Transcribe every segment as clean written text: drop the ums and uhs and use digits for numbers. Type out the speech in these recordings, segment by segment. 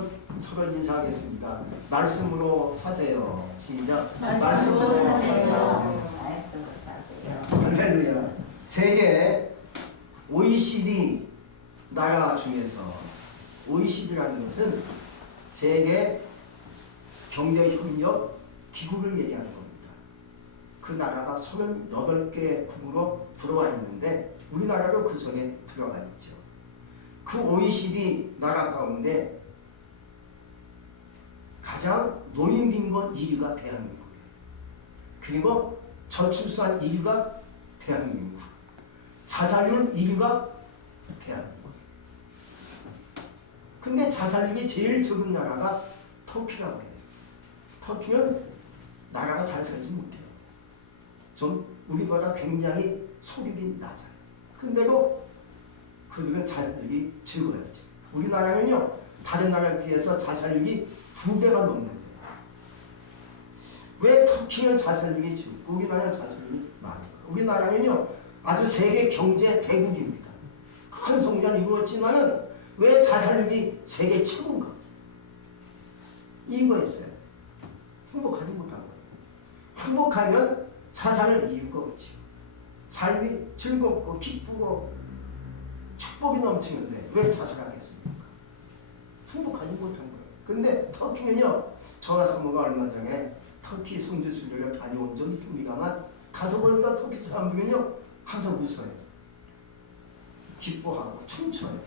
한번 서로 인사하겠습니다. 말씀으로 사세요. 시작. 말씀으로 사세요. 할렐루야. 세계 OECD 나라 중에서 OECD라는 것은 세계 경제협력 기구를 얘기하는 겁니다. 그 나라가 38개 국으로 들어와 있는데 우리나라도 그 속에 들어가 있죠. 그 OECD 나라 가운데 가장 노인 빈곤 1위가 대한민국이에요. 그리고 저출산 1위가 대한민국, 자살률 1위가 대한민국. 근데 자살률이 제일 적은 나라가 터키라고 해요. 터키는 나라가 잘 살지 못해요. 좀 우리보다 굉장히 소득이 낮아요. 근데도 그들은 자살률이 적어야지. 우리나라는요, 다른 나라에 비해서 자살률이 2배가 넘는데요. 왜 터키는 자살률이 적고 우리나라는 자살률이 많을까? 우리나라는요, 아주 세계 경제 대국입니다. 큰 성장이 이루어지만은 왜 자살률이 세계 최고인가? 이유가 있어요. 행복하지 못한 거예요. 행복하면 자살할 이유가 없죠. 삶이 즐겁고 기쁘고 축복이 넘치는데 왜 자살하겠습니까? 행복하지 못한 거예요. 근데 터키는요, 저와 사모가 얼마 전에 터키 성지 순례를 다녀온 적이 있습니다만 가서 보니까 터키 사람들은요 항상 웃어요. 기뻐하고 춤춰요.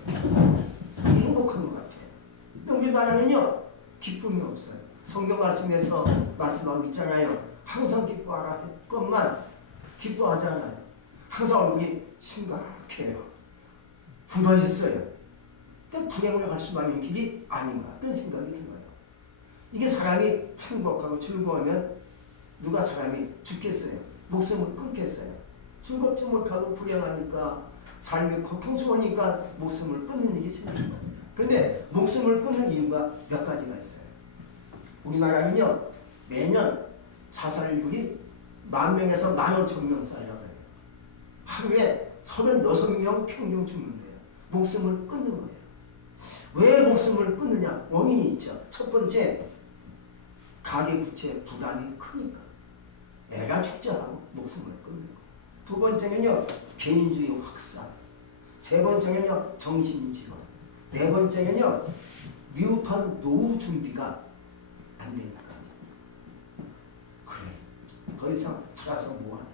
행복한 것 같아요. 근데 우리나라는요 기쁨이 없어요. 성경 말씀에서 말씀하고 있잖아요. 항상 기뻐하라 했건만 기뻐하지 않아요. 항상 얼굴이 심각해요. 굳어있어요. 그러니까 불행으로 갈 수만 있는 길이 아닌가 그런 생각이 들어요. 이게 사람이 행복하고 즐거우면 누가 사람이 죽겠어요? 목숨을 끊겠어요? 즐겁지 못하고 불행하니까 삶이 고통스러우니까 목숨을 끊는 일이 생기는 겁니다. 그런데 목숨을 끊는 이유가 몇 가지가 있어요. 우리나라는요 매년 자살률이 10,000명에서 15,000명 사이라고 해요. 하루에 36명 평균 죽는데요. 목숨을 끊는 거예요. 왜 목숨을 끊느냐? 원인이 있죠. 첫 번째, 가계부채 부담이 크니까. 애가 죽지 않고 목숨을 끊는 거예요. 두 번째는요, 개인주의 확산. 세 번째는요, 정신질환. 네 번째는요, 미흡한 노후 준비가 안 되니까. 그래, 더 이상 살아서 뭐하냐.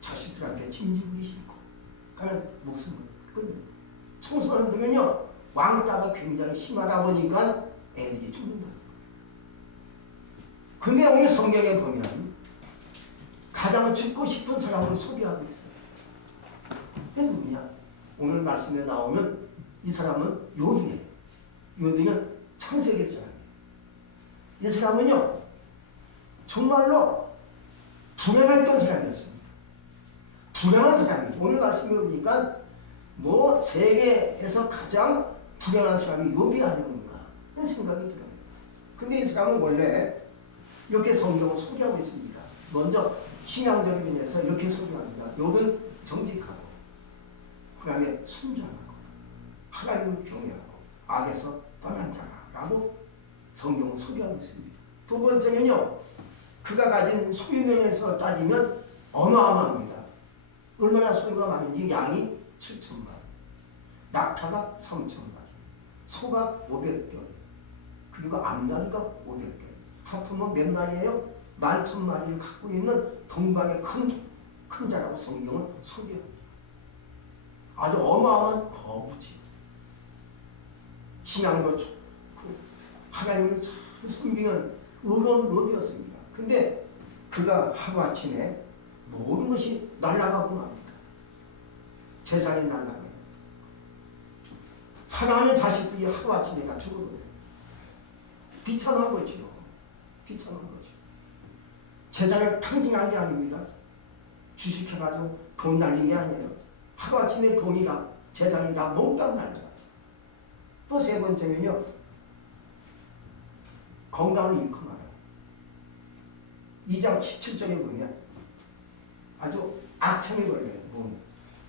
자식들한테 짐지기 싫고, 그냥 목숨을 끊는 거예요. 청소년들은요, 왕따가 굉장히 심하다 보니까 애들이 죽는다. 근데 오늘 성경에 보면 가장 죽고 싶은 사람을 소개하고 있어요. 그게 누구냐? 오늘 말씀에 나오면 이 사람은 요두예요. 요두는 창세기 사람이에요. 이 사람은요, 정말로 불행했던 사람이었습니다. 불행한 사람이에요. 오늘 말씀에 보니까 뭐 세계에서 가장 불행한 사람이 욥이 아니었는가 하는 생각이 들어요. 근데 이 사람은 원래 이렇게 성경을 소개하고 있습니다. 먼저 신앙적인 면에서 이렇게 소개합니다. 욥은 정직하고 그 다음에 순종하고 하나님을 경외하고 악에서 떠난 자라고 성경을 소개하고 있습니다. 두 번째는요, 그가 가진 소유 면에서 따지면 어마어마합니다. 얼마나 소유가 많은지 양이 7,000마리, 낙타가 3,000마리, 소가 500개, 그리고 암나귀가 500개. 합하면 몇 마리예요? 11,000마리를 갖고 있는 동방의 큰 자라고 성경은 소개합니다. 아주 어마어마한 거부지. 신앙도 좋고 하나님을 잘 섬기는 의로운 욥이었습니다. 근데 그가 하루아침에 모든 것이 날아가고 맙니다. 재산이 날아가요. 사랑하는 자식들이 하루아침에 다 죽어버려요. 비참한 거죠. 비참한 거죠. 재산을 탕진한 게 아닙니다. 주식해가지고 돈 날린 게 아니에요. 하루아침에 돈이 다, 재산이 다 몽땅 날아가요. 또 세 번째는요, 건강을 잃고 말아요. 2장 17절에 보면 아주 악천이 걸려요.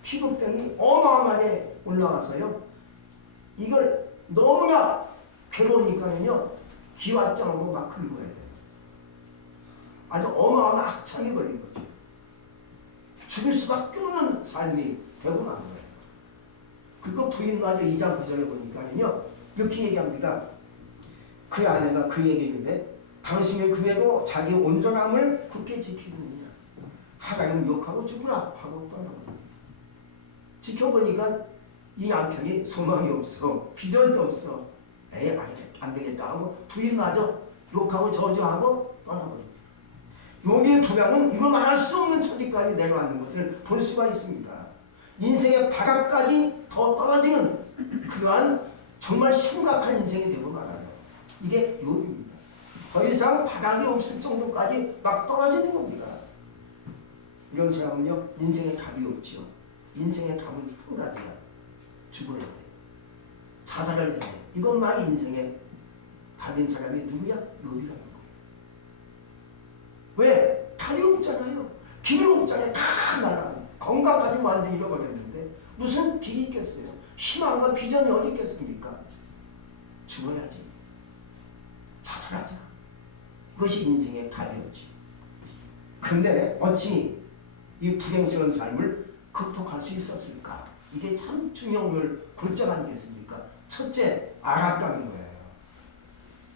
피부병이 어마어마하게 올라와서요. 이걸 너무나 그러니까는요 기왓장으로 막 긁어야 돼요. 아주 어마어마한 악창이 걸린 거죠. 죽을 수밖에 없는 삶이 되고 난 거예요. 그리고 부인과도 2장 9절에 보니까는요 이렇게 얘기합니다. 그 아내가 그에게 이르되 당신의 그대로 자기 온전함을 굳게 지키고 있느냐. 하나님 욕하고 죽으라 하고 떠나고. 지켜보니까 이 남편이 소망이 없어, 비전이 없어. 에이 안 되겠다 하고 부인마저 욕하고 저주하고 떠나버립니다. 여기에 보면은 이걸 말할 수 없는 처지까지 내려앉는 것을 볼 수가 있습니다. 인생의 바닥까지 더 떨어지는 그러한 정말 심각한 인생이 되고 말아요. 이게 욥입니다. 더 이상 바닥이 없을 정도까지 막 떨어지는 겁니다. 이런 사람은요 인생에 답이 없죠. 인생의 답은 한 가지야. 죽어야 돼. 자살을 해야 돼. 이것만이 인생의 답인 사람이 누구야? 욥이라는 거예요. 왜? 답이 없잖아요. 길이 없잖아요. 다 날아. 건강까지 완전히 잃어버렸는데 무슨 길이 있겠어요? 희망과 비전이 어디 있겠습니까? 죽어야지. 자살하자. 그것이 인생의 답이었지. 그런데 어찌 이 불행스러운 삶을 극복할 수 있었을까? 이게 참 중요한 골자 아니겠습니까? 첫째, 알았다는 거예요.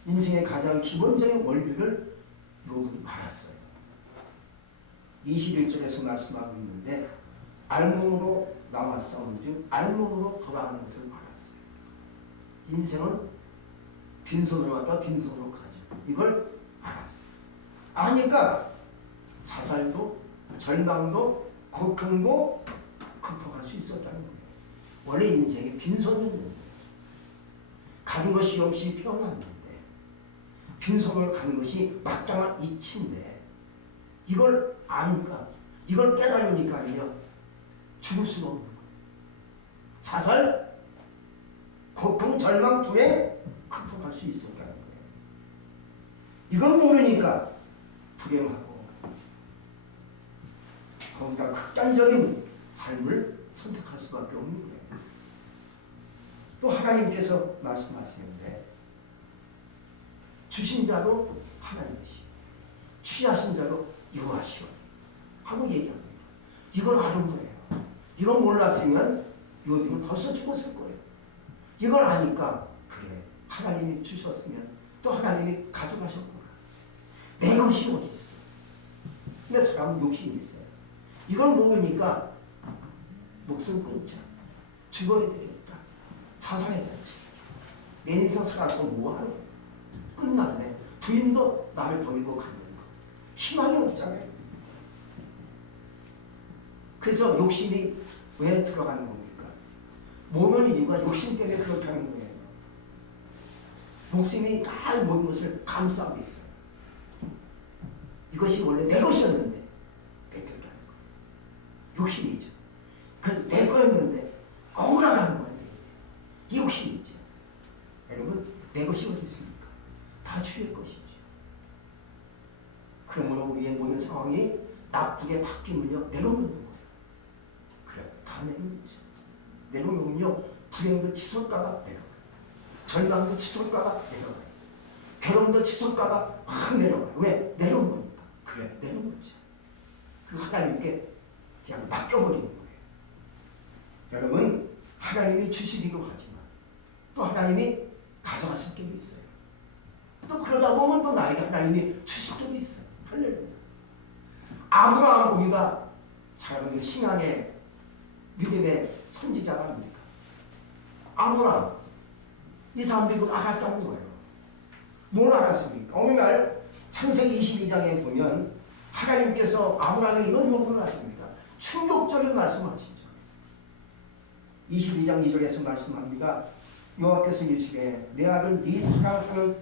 인생의 가장 기본적인 원리를 욥은 알았어요. 21절에서 말씀하고 있는데 알몸으로 나와 싸우는 중 알몸으로 돌아가는 것을 알았어요. 인생은 빈손으로 왔다 빈손으로 가죠. 이걸 알았어요. 아니까 자살도 절망도 고통도 극복할 수 있었다는 거예요. 원래 인생이 빈손이었는데 가진 것이 없이 태어났는데 빈손으로 가는 것이 마땅한 이치인데 이걸 아니까 이걸 깨달으니까요 죽을 수가 없는 거예요. 자살, 고통, 절망, 불행 극복할 수 있었다는 거예요. 이걸 모르니까 불행하고 거기다 극단적인 삶을 선택할 수밖에 없는 거예요. 또 하나님께서 말씀하시는데 주신 자도 하나님이시오, 취하신 자도 여호와시오 하고 얘기합니다. 이걸 아는 거예요. 이걸 몰랐으면 요들은 벌써 죽었을 거예요. 이걸 아니까 그래 하나님이 주셨으면 또 하나님이 가져가셨구나. 내 것이 어디 있어? 근데 사람은 욕심이 있어요. 이걸 모르니까 목숨 끊자. 죽어야 되겠다. 자살해야지. 내 인생 살아서 뭐하노? 끝났네. 부인도 나를 버리고 가는 거. 희망이 없잖아요. 그래서 욕심이 왜 들어가는 겁니까? 모르는 이유가 욕심 때문에 그렇다는 거예요. 욕심이 다 모든 것을 감싸고 있어요. 이것이 원래 내 것이었는데 뺏겼다는 거예요. 욕심이죠. 그 내 거였는데 억울하다는 거예요. 이 욕심이죠. 여러분 내 것이 어디 있습니까? 다 주의 것이죠. 그러므로 우리의 모든 상황이 나쁘게 바뀌면요 내려놓는 거예요. 그래 다 내려놓죠. 내려놓으면요 불행도 치솟다가 내려가요. 절망도 치솟다가 내려가요. 괴로움도 치솟다가 확 내려가요. 왜? 내려오는 거니까. 그래 내려놓죠. 그 하나님께 그냥 맡겨버리는 거예요. 여러분 하나님이 주시기도 하지만 또 하나님이 가져가실 때도 있어요. 또 그러다 보면 또 나에게 하나님이 주실 때도 있어요. 할렐루야. 아브라함 우리가 잘 아는 신앙의 믿음의 선지자가 아닙니까? 아브라함 이 사람들이 그걸 알았다는 거예요. 뭘 알았습니까? 어느 날 창세기 22장에 보면 하나님께서 아브라함에게 이런 요구를 하십니다. 충격적인 말씀하시죠. 22장 2절에서 말씀합니다. 여호와께서 이르시되 내 아들 네 사랑하는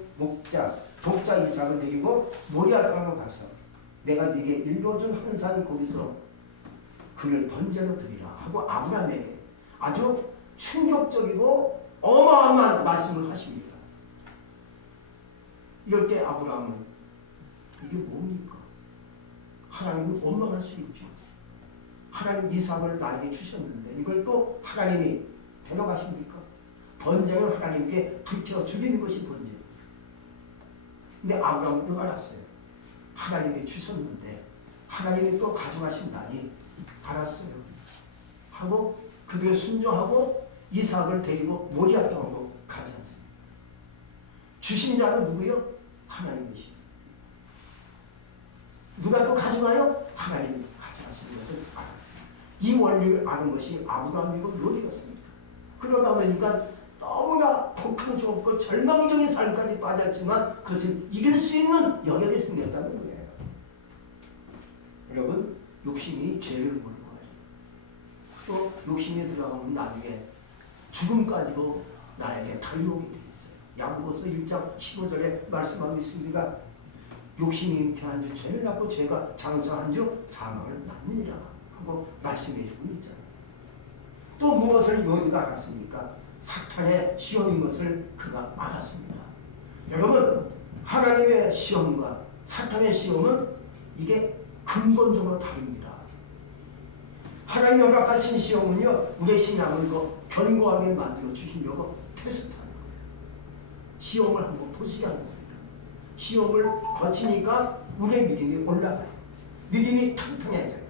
독자 이삭을 데리고 모리아 땅으로 가서 내가 네게 일러준 한 산 거기서 그를 번제로 드리라 하고 아브라함에게 아주 충격적이고 어마어마한 말씀을 하십니다. 이럴 때 아브라함은 이게 뭡니까? 하나님을 원망할 수 있죠. 하나님 이삭을 나에게 주셨는데 이걸 또 하나님이 데려가십니까? 번제는 하나님께 불태워 죽이는 것이 번제. 근데 아브라함도 알았어요. 하나님이 주셨는데 하나님이 또 가져가신다니 알았어요. 하고 그들 순종하고 이삭을 데리고 모리아 땅으로 가지 않습니다. 주신 자는 누구요? 하나님이시죠. 누가 또 가져가요? 하나님이 가져가시는 것을 알았어요. 이 원리를 아는 것이 아브라함이고 롯이었습니다. 그러다 보니까 너무나 고통스럽고 절망적인 삶까지 빠졌지만 그것을 이길 수 있는 여력이 생겼다는 거예요. 여러분, 욕심이 죄를 모르는 거예요. 또 욕심이 들어가면 나중에 죽음까지도 나에게 달려오게 돼 있어요. 야고보서 1장 15절에 말씀하고 있습니다. 욕심이 잉태한 주 죄를 낳고 죄가 장성한 주 사망을 낳느니라 하고 말씀해 주고 있잖아요. 또 무엇을 요리가 알았습니까? 사탄의 시험인 것을 그가 알았습니다. 여러분, 하나님의 시험과 사탄의 시험은 이게 근본적으로 다릅니다. 하나님이 허락하신 시험은요, 우리의 신앙을 견고하게 만들어 주시려고 테스트하는 거예요. 시험을 한번 보시게 하는 겁니다. 시험을 거치니까 우리의 믿음이 올라가요. 믿음이 탕탕해져요.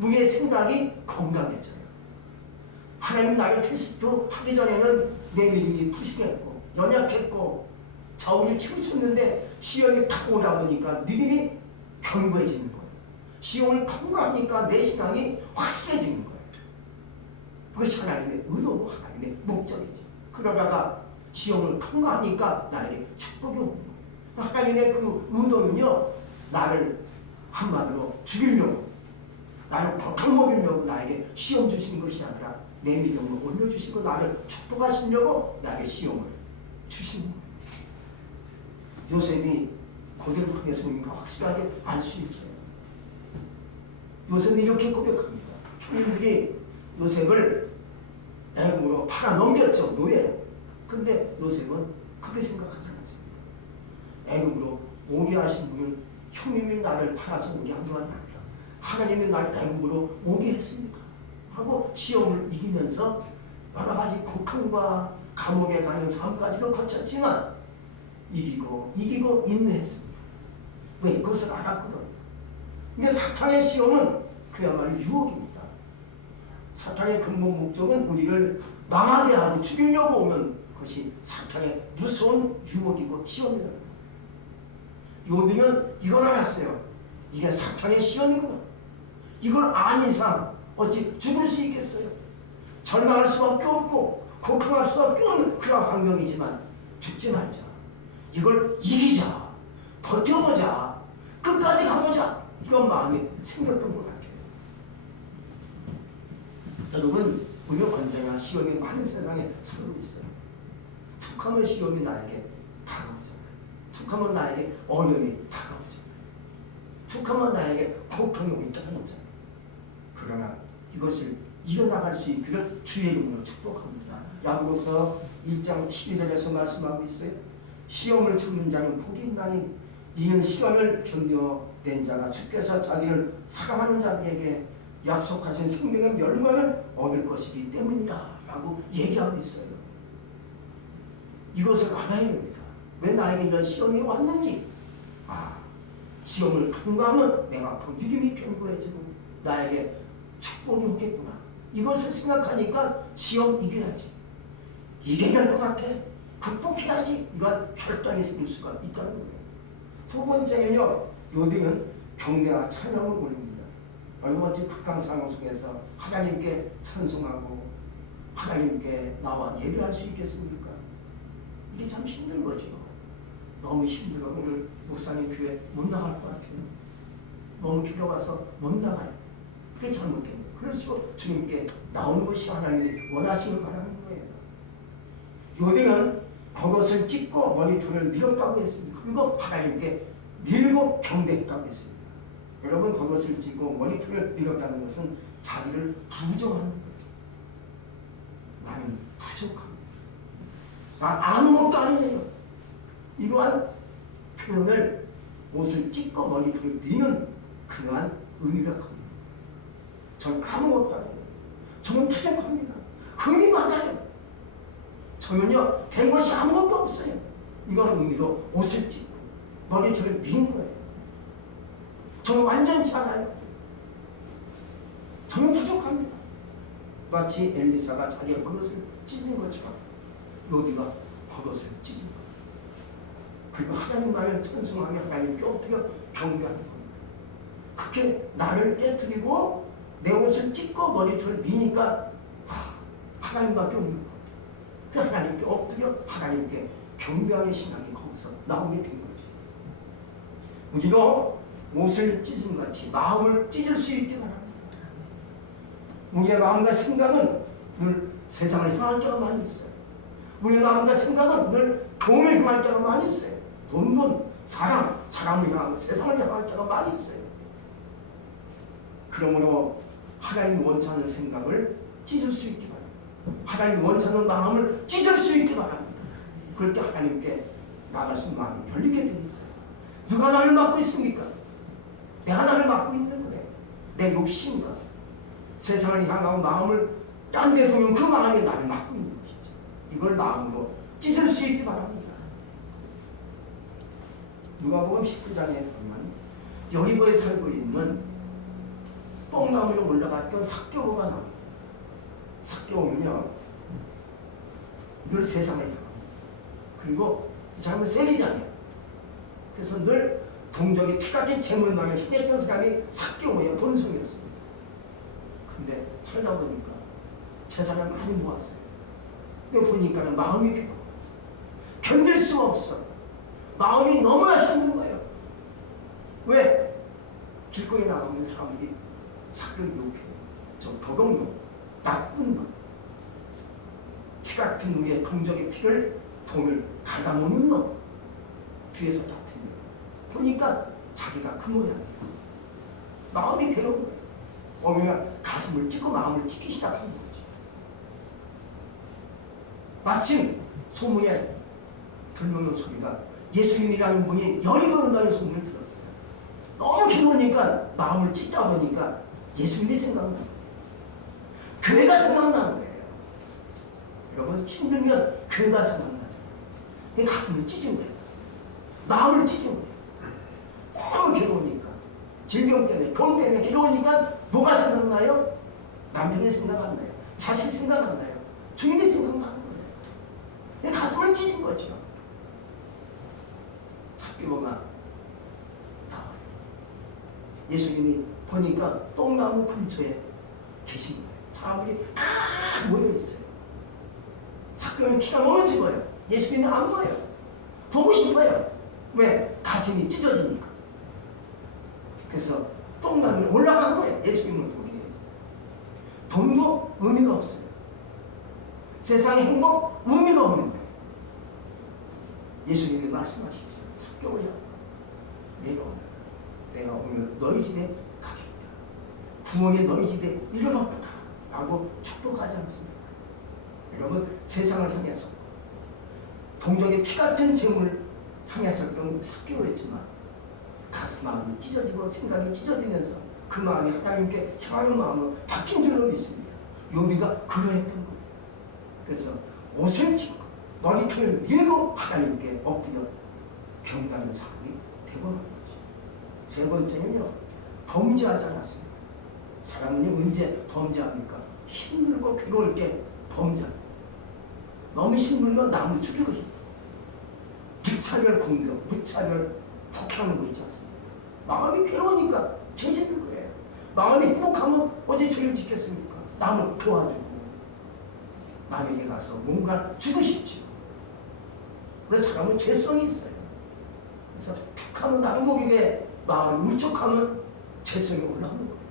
우리의 생각이 건강해져요. 하나님 나를 테스트하기 전에는 내 믿음이 부실했고 연약했고 저울이 치우쳤는데 시험이 탁 오다 보니까 믿음이 견고해지는 거예요. 시험을 통과하니까 내 신앙이 확실해지는 거예요. 그것이 하나님의 의도고 하나님의 목적이죠. 그러다가 시험을 통과하니까 나에게 축복이 오는 거예요. 하나님의 그 의도는요, 나를 한마디로 죽이려고, 나를 고통 먹이려고 나에게 시험 주신 것이 아니라 내 믿음을 올려주시고 나를 축복하시려고 나에게 시험을 주신 거예요. 요셉이 고대를 통해서 우리가 확실하게 알 수 있어요. 요셉이 이렇게 고백합니다. 형님들이 요셉을 애굽으로 팔아넘겼죠, 노예로. 근데 요셉은 그렇게 생각하지 않았습니다. 애굽으로 오게 하신 분은 형님이 나를 팔아서 오게 한 분이 아니라 하나님이 나를 애굽으로 오게 했습니다 하고 시험을 이기면서 여러 가지 고통과 감옥에 가는 삶까지도 거쳤지만 이기고 인내했습니다. 왜? 그것을 알았거든요. 근데 사탄의 시험은 그야말로 유혹입니다. 사탄의 근본 목적은 우리를 망하게 하고 죽이려고 오는 것이 사탄의 무서운 유혹이고 시험이라는 거예요. 요비는 이걸 알았어요. 이게 사탄의 시험이구나. 이걸 안 이상 어찌 죽을 수 있겠어요? 절망할 수밖에 없고 고통할 수밖에 없는 그런 환경이지만 죽지 말자. 이걸 이기자. 버텨보자. 끝까지 가보자. 이런 마음이 생겼던 것 같아요. 여러분, 우리 언제나 시험이 많은 세상에 살고 있어요. 툭하면 시험이 나에게 다가오잖아요. 툭하면 나에게 어려움이 다가오잖아요. 툭하면 나에게 고통이 올 때가 있잖아요. 그러나 이것을 이겨나갈 수 있기를 주의 이름으로 축복합니다. 야고보서 1장 12절에서 말씀하고 있어요. 시험을 참는 자는 복이 있나니 이는 시험을 견뎌낸 자가 주께서 자기를 사랑하는 자들에게 약속하신 생명의 멸관을 얻을 것이기 때문이다 라고 얘기하고 있어요. 이것을 알아야 됩니다. 왜 나에게 이런 시험이 왔는지. 시험을 통과하면 내가 앞으로 믿음이 견고해지고 나에게 축복이 오겠구나. 이것을 생각하니까 시험 이겨야지. 이겨야 될 것 같아. 극복해야지. 이런 결단이 생길 수가 있다는 거예요. 두 번째는요, 요딩은 경배와 찬양을 올립니다. 얼마나 극한 상황 속에서 하나님께 찬송하고 하나님께 나와 예배할 수 있겠습니까? 이게 참 힘든 거죠. 너무 힘들어. 오늘 목사님 교회 못 나갈 것 같아요. 너무 길어가서 못 나가요. 그게 잘못된 거예요. 그럴수록 주님께 나오는 것이 하나님이 원하시는 바라는 거예요. 요딩은 그것을 찍고 머리털을 밀었다고 했습니다. 그리고 하나님께 밀고 경배했다고 했습니다. 여러분, 그것을 찍고 머리털을 밀었다는 것은 자기를 부정하는 거예요. 나는 부족합니다. 난 아무것도 아니에요. 이러한 표현을 옷을 찢고 머리털을 미는 그러한 의미가 큽니다. 저는 아무것도 아니에요. 저는 부족합니다. 흠이 많아요. 저는요, 된 것이 아무것도 없어요. 이런 의미로 옷을 찢고 너희 저를 미인 거예요. 저는 완전치 않아요. 저는 부족합니다. 마치 엘리사가 자기의 겉옷을 찢은 것처럼 요비가 겉옷을 찢은 것. 그리고 하나님만을 찬송하며 하나님께 엎드려 경배하는 겁니다. 그렇게 나를 깨뜨리고 내 옷을 찢고 머리털을 미니까 하나님밖에 없는 것. 그 하나님께 엎드려 하나님께 경배하는 신앙이 거기서 나오게 된 거죠. 우리도 옷을 찢은 같이 마음을 찢을 수 있게 바랍니다. 우리의 마음과 생각은 늘 세상을 향할 때가 많이 있어요. 우리의 마음과 생각은 늘 돈을 향할 때가 많이 있어요. 돈, 사람을 향하고 세상을 향할 때가 많이 있어요. 그러므로 하나님이 원하는 생각을 찢을 수 있기 바랍니다. 하나님이 원하는 마음을 찢을 수 있기 바랍니다. 그럴 때 하나님께 나갈 수 있는 마음이 열리게 되어 있어요. 누가 나를 막고 있습니까? 내가 나를 막고 있는 거예요. 내 욕심과 세상을 향하고 마음을 딴 데 두면 그 마음이 나를 막고 있는 것이죠. 이걸 마음으로 찢을 수 있기 바랍니다. 누가복음 19장에 보면 여리고에 살고 있는 뽕나무로 올라갔던 삭개오가 나옵니다. 삭개오는요 늘 세상을 향합니다. 그리고 이 사람은 세리잖아요. 그래서 늘 동족의 피같은 재물만을 향했던 사람이 삭개오의 본성이었습니다. 근데 살다 보니까 재산을 많이 모았어요. 근데 보니까 마음이 괴로워. 견딜 수가 없어. 마음이 너무나 힘든 거예요. 왜? 길거리에 나가면 사람들이 삭개를 욕해요. 저 도둑놈, 나쁜 놈, 피 같은 놈의 동족의 피를 돈을 갉아먹는 놈, 뒤에서 다툽니다. 보니까 자기가 그 모양이에요. 마음이 괴로운 거예요. 어머니가 가슴을 찢고 마음을 찢기 시작한 거죠. 마침 소문에 들려오는 소리가 예수님이라는 분이 여리고에 온다는 소문을 들었어요. 너무 괴로우니까 마음을 찢다 보니까 예수님이 생각나는 거예요. 교회가 생각나는 거예요. 여러분 힘들면 교회가 생각나죠. 내 가슴을 찢은 거예요. 마음을 찢은 거예요. 너무 괴로우니까 질병 때문에 돈 때문에 괴로우니까 뭐가 생각나요? 남편이 생각 안 나요. 자식 생각 안 나요. 주님이 생각나는 거예요. 내 가슴을 찢은 거죠. 삭개오가 나와요. 예수님이 보니까 똥나무 근처에 계신 거예요. 사람들이 다 모여있어요. 삭개오는 키가 너무 작아요. 예수님은 안 보여요. 보고 싶어요. 왜? 가슴이 찢어지니까. 그래서 똥나무에 올라간 거예요. 예수님을 보기 위해서. 돈도 의미가 없어요. 세상의 행복 의미가 없는 거예요. 예수님이 말씀하십시오. 삭개오야, 내가 오늘 너희 집에 가겠다. 구원이 너희 집에 이르렀다 라고 축복하지 않습니까? 여러분 세상을 향해서 동족의 피 같은 재물을 향했었던 삭개오였지만 가슴 마음이 찢어지고 생각이 찢어지면서 그 마음이 하나님께 향하는 마음으로 바뀐 줄로 믿습니다. 요비가 그러했던 거예요. 그래서 옷을 찢고 머리털을 밀고 하나님께 엎드려 경배하는 사람이 되고 말이죠. 세 번째는요, 범죄하지 않았습니다. 사람은 언제 범죄합니까? 힘들고 괴로울 때 범죄합니다. 너무 힘들면 남을 죽이고 싶어. 무차별 공격, 무차별 폭행하는 거 있지 않습니까? 마음이 괴로우니까 죄 짓는 거예요. 마음이 행복하면 어제 죄를 짓겠습니까? 남을 도와주고 남에게 가서 뭔가 주고 싶죠. 그래서 사람은 죄성이 있어요. 그래서 툭하면 나를 먹이게 마음이 울적하면 죄성이 올라오는 거예요.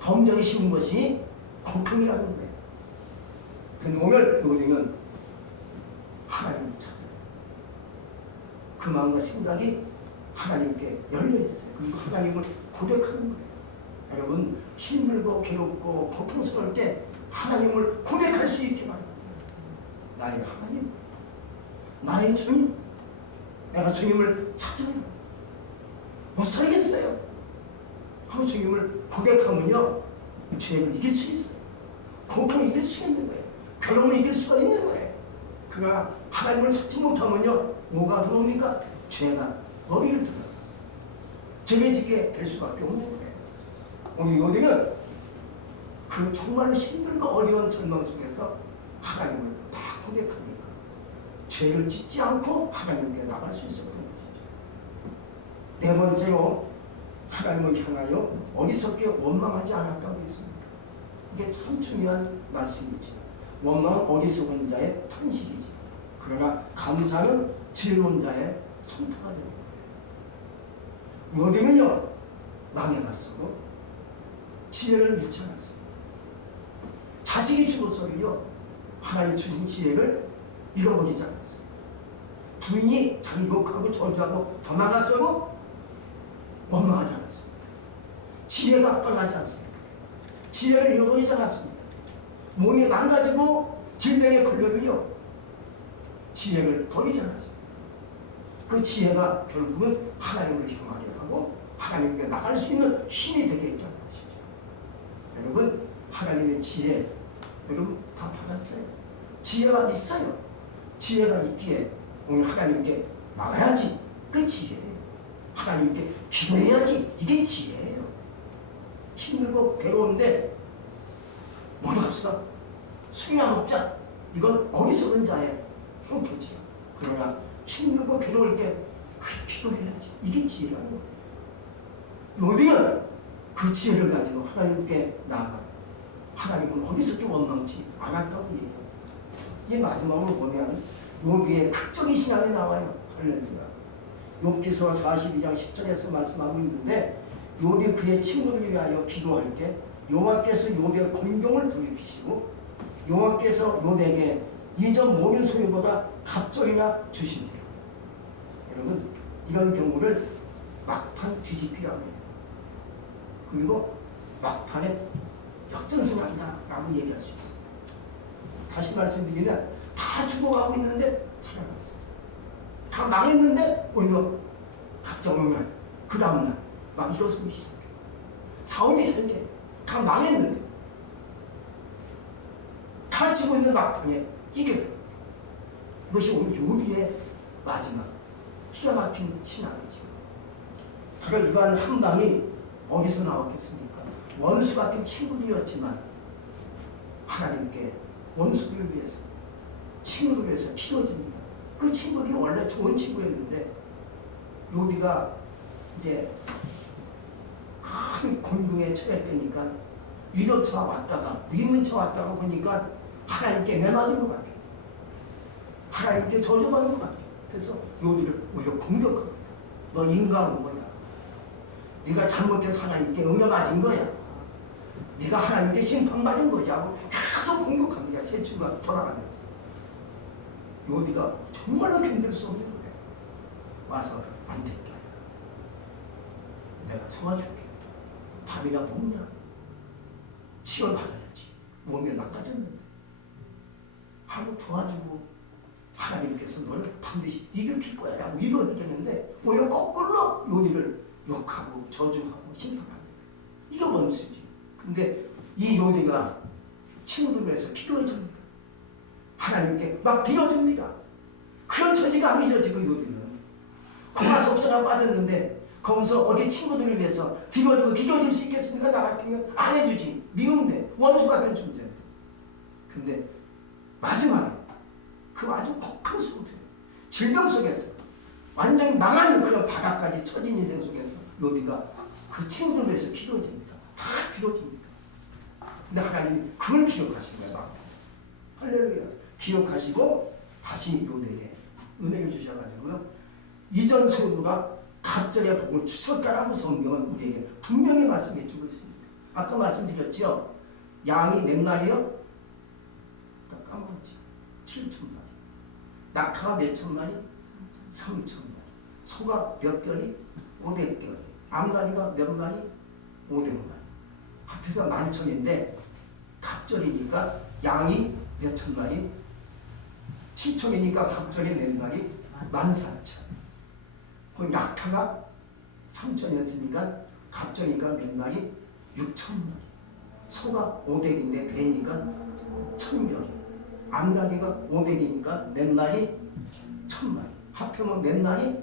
범죄에 심은 것이 고통이라는 거예요. 근데 오늘 우리는 하나님을 찾아요. 그 마음과 생각이 하나님께 열려있어요. 그리고 하나님을 고백하는 거예요. 여러분 힘들고 괴롭고 고통스러울 때 하나님을 고백할 수 있게 바랍니다. 나의 하나님, 나의 주님, 내가 주님을 찾아요. 못 살겠어요 하고 주님을 고백하면요 죄를 이길 수 있어요. 고통을 이길 수 있는 거예요. 괴로움을 이길 수가 있는 거예요. 그러나 하나님을 찾지 못하면요 뭐가 들어옵니까? 죄가 머리를 들어 정해지게 될 수밖에 없는 거예요. 오늘 요대는 그 정말로 힘들고 어려운 절망 속에서 하나님을 다 고백하니까 죄를 짓지 않고 하나님께 나갈 수 있었던 것이죠. 네 번째로 하나님을 향하여 어리석게 원망하지 않았다고 했습니다. 이게 참 중요한 말씀이죠. 원망은 어리석은 자의 탄식이지. 그러나 감사는 지혜로운 자의 선포가 되는 거예요. 요대는요 망해갔어도 지혜를 잃지 않았어요. 자식이 죽었어도요 하나님 주신 지혜를 잃어버리지 않았어요. 부인이 자기 욕하고 저주하고 더 나갔어도 원망하지 않았습니다. 지혜가 떠나지 않습니다. 지혜를 잃어버리지 않았습니다. 몸이 망가지고 질병에 걸려도요 지혜를 버리지 않았습니다. 그 지혜가 결국은 하나님을 향하게 하고 하나님께 나갈 수 있는 힘이 되게 했다는 것이죠. 여러분 하나님의 지혜 여러분 다 받았어요. 지혜가 있어요. 지혜가 있기에 오늘 하나님께 나와야지. 그 지혜예요. 하나님께 기도해야지. 이게 지혜예요. 힘들고 괴로운데 뭘 합시다. 술이나 먹자. 이건 어리석은 자의 형태지요. 그러나 힘들고 괴로울 때 기도해야지. 이게 지혜라는 거예요. 요리는 그 지혜를 가지고 하나님께 나아가 하나님은 어디서 좀 원망치 않았다고 얘기해요. 이 마지막으로 보면 요비의 극적인 신앙이 나와요. 할렐루야. 욥기서 42장 10절에서 말씀하고 있는데 요비 그의 친구를 위하여 기도할 때 여호와께서 요비의 공경을 돌이키시고 여호와께서 요비에게 이전 모든 소유보다 갑절이나 주신대요. 여러분 이런 경우를 막판 뒤집기라고 해요. 그리고 막판에 역전승한다라고 얘기할 수 있어요. 다시 말씀드리면 다 죽어가고 있는데 살아났어요. 다 망했는데 오히려 갑자기 그 다음날 막 일어서기 시작해요. 사업이 잘돼. 다 망했는데 다 지고 있는 막판에 이겨요. 이것이 오늘 요비의 마지막 기가 막힌 신앙이죠. 바로 이러한 한 방이 어디서 나왔겠습니까? 원수 같은 친구들이었지만 하나님께 원수들을 위해서 친구를 위해서 키워집니다. 그 친구들이 원래 좋은 친구였는데 요비가 이제 큰 곤궁에 처했다니까 위로차 왔다가 위문차 왔다가 보니까 하나님께 매맞은 것 같아요. 하나님께 저주받은 것 같아요. 그래서 요비를 오히려 공격합니다. 너 인간은 뭐야? 네가 잘못해서 하나님께 응여맞은 거야. 네가 하나님께 심판받은 거지 하고 계속 공격합니다. 세 주가 돌아가면서. 요비가 정말로 견딜 수 없는 거예요. 와서 안 됐다. 내가 도와줄게. 밥이나 먹냐? 치료받아야지. 몸이 나빠졌는데. 하고 도와주고 하나님께서 너를 반드시 이길 거야 하고 이겨내겠는데 오히려 거꾸로 요리를 욕하고 저주하고 심판합니다. 이게 원수지. 근데 이 요리가 친구들 위해서 기도해줍니다. 하나님께 막 빌어줍니다. 그런 처지가 아니죠 지금 요리는. 고마서 없어라 빠졌는데 거기서 어디 친구들을 위해서 빌어주고 기도해줄 수 있겠습니까? 나 같으면 안 해주지. 미운데 원수 같은 존재인데. 근데 마지막에 그 아주 곡한 속에서 질병 속에서 완전히 망한 그런 바닥까지 처진 인생 속에서 요비가 그 친구를 위해서 기도해줍니다. 다 빌어줍니다. 근데 하나님이 그걸 기억하신 거예요. 할렐루야. 기억하시고 다시 요비에게 은혜를 주셔가지고요. 이전 소유가 갑절의 복을 주셨다라고 성경은 우리에게 분명히 말씀해 주고 있습니다. 아까 말씀드렸죠. 양이 몇 마리요? 까먹었지. 7,000마리. 낙타가 몇천 마리? 3,000마리. 소가 몇 결이? 500결이. 암가리가 몇 마리? 500마리. 합해서 11,000인데 갑절이니까 양이 몇천 마리? 7,000이니까 갑절이 몇 마리? 14,000. 그 낙타가 3,000이었으니까 갑절이니까 몇 마리? 6,000마리. 소가 500인데 배니까 1,000결이. 암나귀가 500이니까 몇 마리? 1,000마리. 합하면 몇 마리?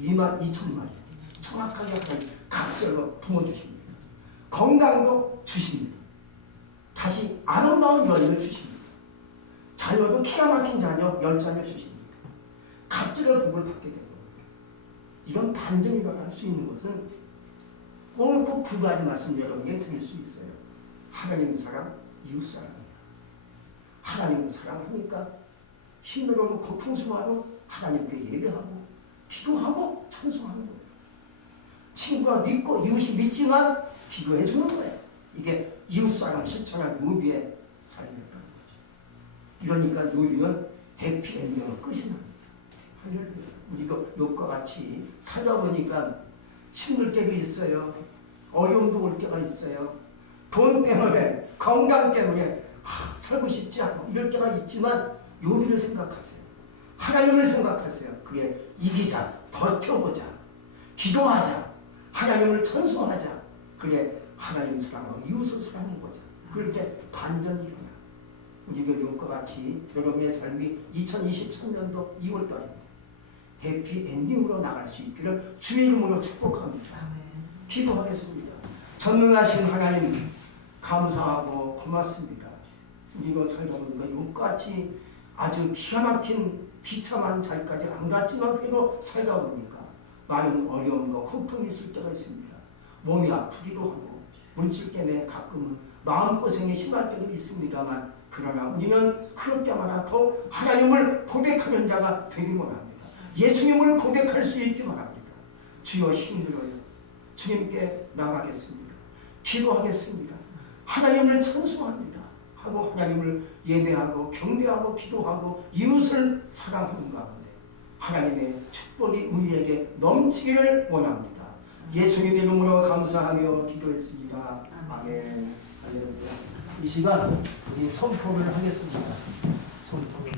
2만 2천 마리 정확하게 하나님 갑절로 품어주십니다. 건강도 주십니다. 다시 아름다운 열매를 주십니다. 자녀도 기가 막힌 자녀 10자녀 주십니다. 갑절의 복을 받게 되는 겁니다. 이런 반전이 일어날 수 있는 것은 오늘 꼭 두 가지 말씀 여러분에게 드릴 수 있어요. 하나님 사랑, 이웃 사랑입니다. 하나님을 사랑하니까 힘들어도 고통스러워도 하나님께 예배하고 기도하고 찬송하는 거예요. 친구가 믿고 이웃이 믿지만 기도해 주는 거예요. 이게 이웃사랑 실천한 요비의 삶이었다는 거죠. 이러니까 요비는 해피엔딩으로 끝이 납니다. 할렐루야. 우리도 욥과 같이 살다 보니까 힘들 때도 있어요. 어려움도 올 때가 있어요. 돈 때문에, 건강 때문에 살고 싶지 않고 이럴 때가 있지만 요비를 생각하세요. 하나님을 생각하세요. 그게 이기자, 버텨보자, 기도하자, 하나님을 찬송하자. 그게 하나님 사랑하고 이웃을 사랑하는 거죠. 그럴 때 반전이 일어나요. 우리가 욥과 같이 여러분의 삶이 2023년도 2월달입니다. 해피엔딩으로 나갈 수 있기를 주의 이름으로 축복합니다. 기도하겠습니다. 전능하신 하나님 감사하고 고맙습니다. 우리가 살다 보니까 욥같이 아주 기가 막힌 비참한 자리까지 안 갔지만 그래도 살다 보니까 많은 어려움과 고통이 있을 때가 있습니다. 몸이 아프기도 하고 물질 때문에 가끔은 마음고생이 심할 때도 있습니다만 그러나 우리는 그럴 때마다 더 하나님을 고백하는 자가 되기를 원합니다. 예수님을 고백할 수 있기를 원합니다. 주여 힘들어요. 주님께 나가겠습니다. 기도하겠습니다. 하나님을 찬송합니다. 하고 하나님을 예배하고 경배하고 기도하고 이웃을 사랑하는 가운데 하나님의 축복이 우리에게 넘치기를 원합니다. 예수님의 이름으로 감사하며 기도했습니다. 아멘. 할렐루야. 이 시간 우리 선포를 하겠습니다. 선포를